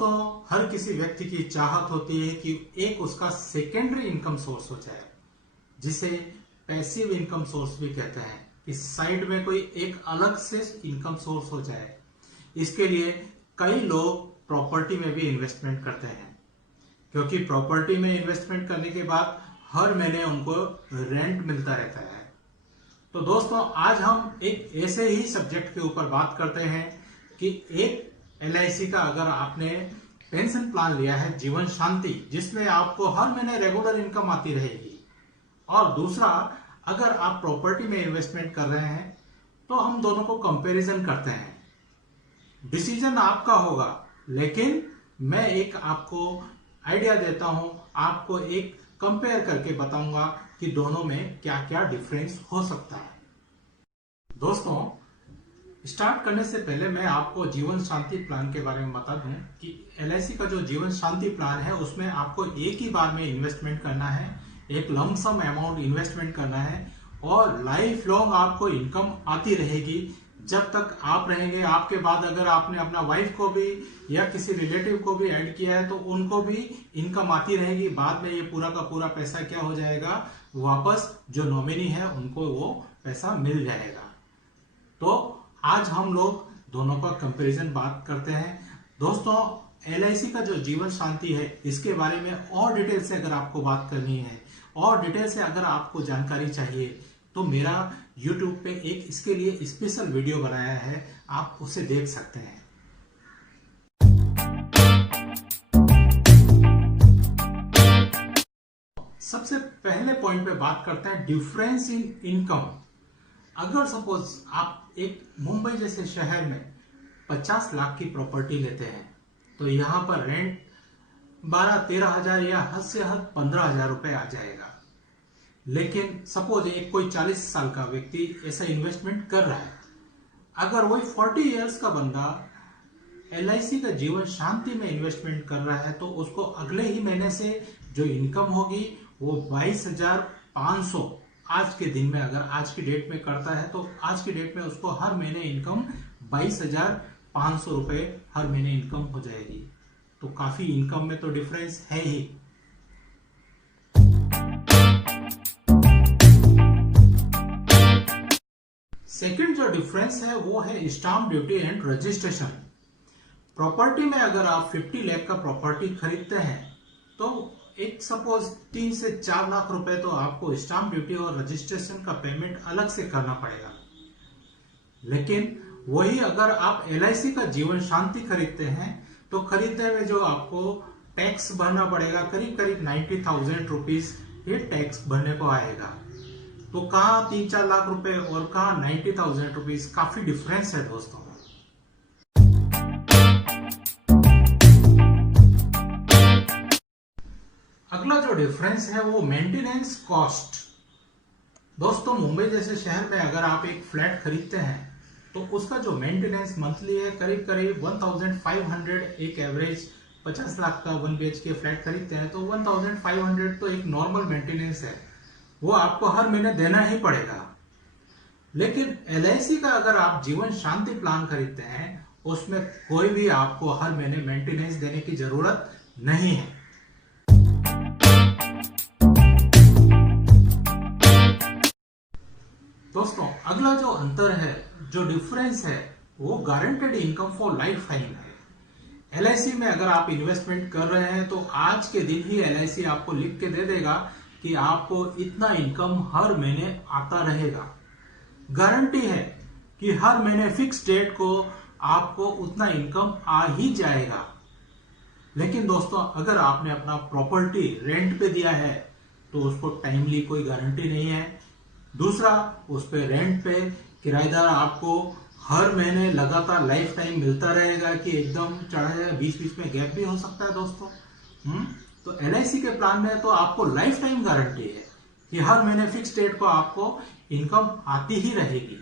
दोस्तों, हर किसी व्यक्ति की चाहत होती है कि एक उसका सेकेंडरी इनकम सोर्स हो जाए, जिसे पैसिव इनकम सोर्स भी कहते हैं, कि साइड में कोई एक अलग से इनकम सोर्स हो जाए। इसके लिए कई लोग प्रॉपर्टी में भी इन्वेस्टमेंट करते हैं, क्योंकि प्रॉपर्टी में इन्वेस्टमेंट करने के बाद हर महीने उनको रेंट मिलता रहता है। तो दोस्तों, आज हम एक ऐसे ही सब्जेक्ट के ऊपर बात करते हैं कि एक LIC का अगर आपने पेंशन प्लान लिया है जीवन शांति, जिसमें आपको हर महीने रेगुलर इनकम आती रहेगी, और दूसरा अगर आप प्रॉपर्टी में इन्वेस्टमेंट कर रहे हैं, तो हम दोनों को कंपैरिजन करते हैं। डिसीजन आपका होगा, लेकिन मैं एक आपको आइडिया देता हूं, आपको एक कंपेयर करके बताऊंगा कि दोनों में क्या क्या डिफरेंस हो सकता है। दोस्तों, स्टार्ट करने से पहले मैं आपको जीवन शांति प्लान के बारे में बता दूं कि LIC का जो जीवन शांति प्लान है, उसमें आपको एक ही बार में इन्वेस्टमेंट करना है, एक लमसम अमाउंट इन्वेस्टमेंट करना है, और लाइफ लॉन्ग आपको इनकम आती रहेगी जब तक आप रहेंगे। आपके बाद अगर आपने अपना वाइफ को भी या किसी रिलेटिव को भी ऐड किया है, तो उनको भी इनकम आती रहेगी। बाद में ये पूरा का पूरा पैसा क्या हो जाएगा, वापस जो नॉमिनी है उनको वो पैसा मिल जाएगा। तो आज हम लोग दोनों का कंपैरिजन बात करते हैं। दोस्तों, LIC का जो जीवन शांति है, इसके बारे में और डिटेल से अगर आपको बात करनी है और डिटेल से अगर आपको जानकारी चाहिए, तो मेरा YouTube पे एक इसके लिए स्पेशल वीडियो बनाया है, आप उसे देख सकते हैं। सबसे पहले पॉइंट पे बात करते हैं डिफरेंस इन इनकम। अगर सपोज आप एक मुंबई जैसे शहर में 50 लाख की प्रॉपर्टी लेते हैं, तो यहां पर रेंट 12-13 हजार या हद से हद 15 हजार रुपए आ जाएगा। लेकिन सपोज एक कोई 40 साल का व्यक्ति ऐसा इन्वेस्टमेंट कर रहा है, अगर वही 40 इयर्स का बंदा LIC का जीवन शांति में इन्वेस्टमेंट कर रहा है, तो उसको अगले ही महीने से जो इनकम होगी वो 22,500 आज के दिन में, अगर आज की डेट में करता है, तो आज की डेट में उसको हर महीने इनकम 22,500 रुपए हर महीने इनकम हो जाएगी। तो काफी इनकम में तो डिफरेंस है ही। सेकंड जो डिफरेंस है वो है stamp duty and registration. Property में अगर आप 50 लाख का प्रॉपर्टी खरीदते हैं, तो एक सपोज 3 से 4 लाख रुपए तो आपको स्टाम्प ड्यूटी और रजिस्ट्रेशन का पेमेंट अलग से करना पड़ेगा। लेकिन वही अगर आप LIC का जीवन शांति खरीदते हैं, तो खरीदने में जो आपको टैक्स भरना पड़ेगा, करीब करीब 90,000 रुपीज ये टैक्स भरने को आएगा। तो कहां 3-4 लाख रुपए और कहां 90,000 रुपीज, काफी डिफरेंस है दोस्तों। अगला जो डिफरेंस है वो मेंटेनेंस कॉस्ट। दोस्तों, मुंबई जैसे शहर में अगर आप एक फ्लैट खरीदते हैं, तो उसका जो मेंटेनेंस मंथली है करीब करीब 1,500। एक एवरेज 50 लाख का 1 BHK फ्लैट खरीदते हैं, तो 1,500 तो एक नॉर्मल मेंटेनेंस है, वो आपको हर महीने देना ही पड़ेगा। लेकिन LIC का अगर आप जीवन शांति प्लान खरीदते हैं, उसमें कोई भी आपको हर महीने मेंटेनेंस देने की जरूरत नहीं है। दोस्तों, अगला जो अंतर है, जो डिफरेंस है, वो guaranteed income for life time है। LIC में अगर आप इन्वेस्टमेंट कर रहे हैं, तो आज के दिन ही LIC आपको लिख के दे देगा कि आपको इतना इनकम हर महीने आता रहेगा। गारंटी है कि हर महीने फिक्स डेट को आपको उतना इनकम आ ही जाएगा। लेकिन दोस्तों, अगर आपने अपना प्रॉपर्टी रेंट पे दिया है, तो उसको टाइमली कोई गारंटी नहीं है। दूसरा, उस पे रेंट पे किराएदार आपको हर महीने लगातार लाइफ टाइम मिलता रहेगा कि एकदम चढ़ा जाएगा, बीच बीच में गैप भी हो सकता है दोस्तों। तो LIC के प्लान में तो आपको लाइफ टाइम गारंटी है कि हर महीने फिक्स डेट को आपको इनकम आती ही रहेगी।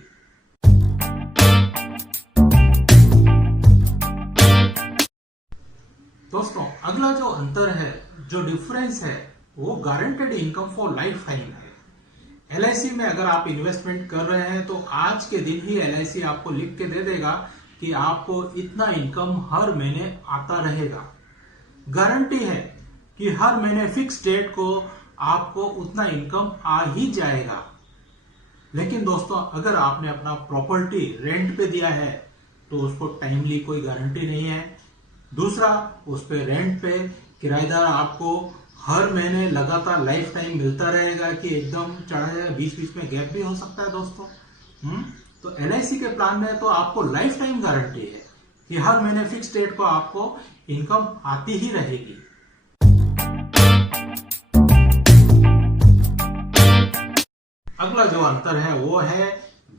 दोस्तों, अगला जो अंतर है, जो डिफरेंस है, वो guaranteed income for life time है। LIC में अगर आप इन्वेस्टमेंट कर रहे हैं, तो आज के दिन ही LIC आपको लिख के दे देगा कि आपको इतना इनकम हर महीने आता रहेगा। गारंटी है कि हर महीने फिक्स डेट को आपको उतना इनकम आ ही जाएगा। लेकिन दोस्तों, अगर आपने अपना प्रॉपर्टी रेंट पे दिया है तो उसको टाइमली कोई गारंटी नहीं है। दूसरा, उस पे रेंट पे किराएदार आपको हर महीने लगातार लाइफ टाइम मिलता रहेगा कि एकदम चढ़ा जाएगा, बीच बीच में गैप भी हो सकता है दोस्तों। तो LIC के प्लान में तो आपको लाइफ टाइम गारंटी है कि हर महीने फिक्स डेट को आपको इनकम आती ही रहेगी। अगला जो अंतर है वो है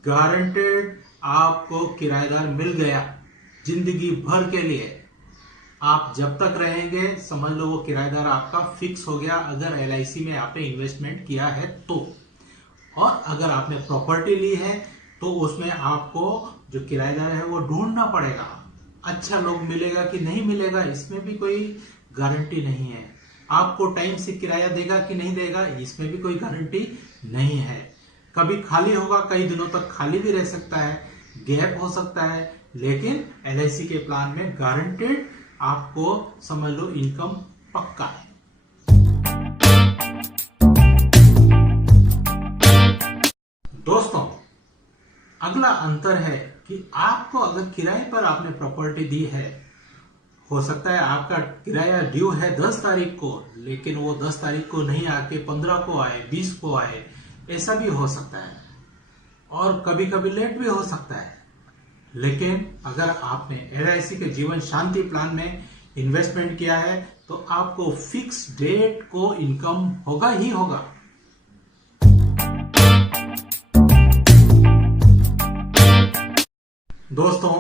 गारंटेड। आपको किराएदार मिल गया जिंदगी भर के लिए। आप जब तक रहेंगे समझ लो वो किराएदार आपका फिक्स हो गया, अगर LIC में आपने इन्वेस्टमेंट किया है तो। और अगर आपने प्रॉपर्टी ली है तो उसमें आपको जो किराएदार है वो ढूंढना पड़ेगा। अच्छा लोग मिलेगा कि नहीं मिलेगा इसमें भी कोई गारंटी नहीं है। आपको टाइम से किराया देगा कि नहीं देगा इसमें भी कोई गारंटी नहीं है। कभी खाली होगा, कई दिनों तक खाली भी रह सकता है, गैप हो सकता है। लेकिन LIC के प्लान में गारंटेड आपको समझ लो इनकम पक्का है। दोस्तों, अगला अंतर है कि आपको अगर किराए पर आपने प्रॉपर्टी दी है, हो सकता है आपका किराया ड्यू है 10 तारीख को, लेकिन वो 10 तारीख को नहीं आके 15 को आए, 20 को आए, ऐसा भी हो सकता है। और कभी कभी लेट भी हो सकता है। लेकिन अगर आपने LIC के जीवन शांति प्लान में इन्वेस्टमेंट किया है तो आपको फिक्स डेट को इनकम होगा ही होगा। दोस्तों,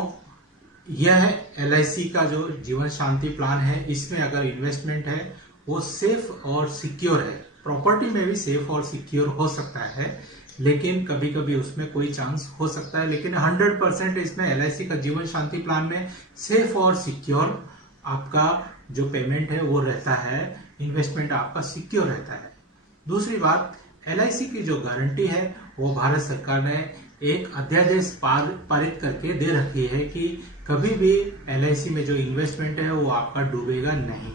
यह LIC का जो जीवन शांति प्लान है, इसमें अगर इन्वेस्टमेंट है वो सेफ और सिक्योर है। प्रॉपर्टी में भी सेफ और सिक्योर हो सकता है, लेकिन कभी कभी उसमें कोई चांस हो सकता है। लेकिन 100% इसमें LIC का जीवन शांति प्लान में सेफ और सिक्योर आपका जो पेमेंट है वो रहता है, इन्वेस्टमेंट आपका सिक्योर रहता है। दूसरी बात, LIC की जो गारंटी है वो भारत सरकार ने एक अध्यादेश पारित करके दे रखी है कि कभी भी LIC में जो इन्वेस्टमेंट है वो आपका डूबेगा नहीं।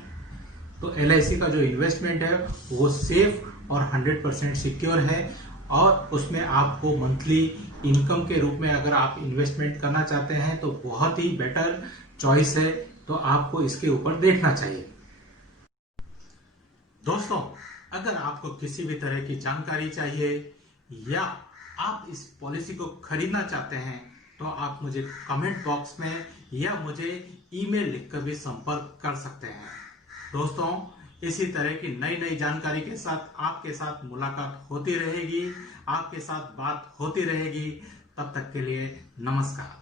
तो LIC का जो इन्वेस्टमेंट है वो सेफ और 100% सिक्योर है। और उसमें आपको मंथली इनकम के रूप में अगर आप इन्वेस्टमेंट करना चाहते हैं तो बहुत ही बेटर चॉइस है, तो आपको इसके ऊपर देखना चाहिए। दोस्तों, अगर आपको किसी भी तरह की जानकारी चाहिए या आप इस पॉलिसी को खरीदना चाहते हैं तो आप मुझे कमेंट बॉक्स में या मुझे ईमेल लिखकर भी संपर्क कर सकते हैं। दोस्तों, इसी तरह की नई नई जानकारी के साथ आपके साथ मुलाकात होती रहेगी, आपके साथ बात होती रहेगी। तब तक के लिए नमस्कार।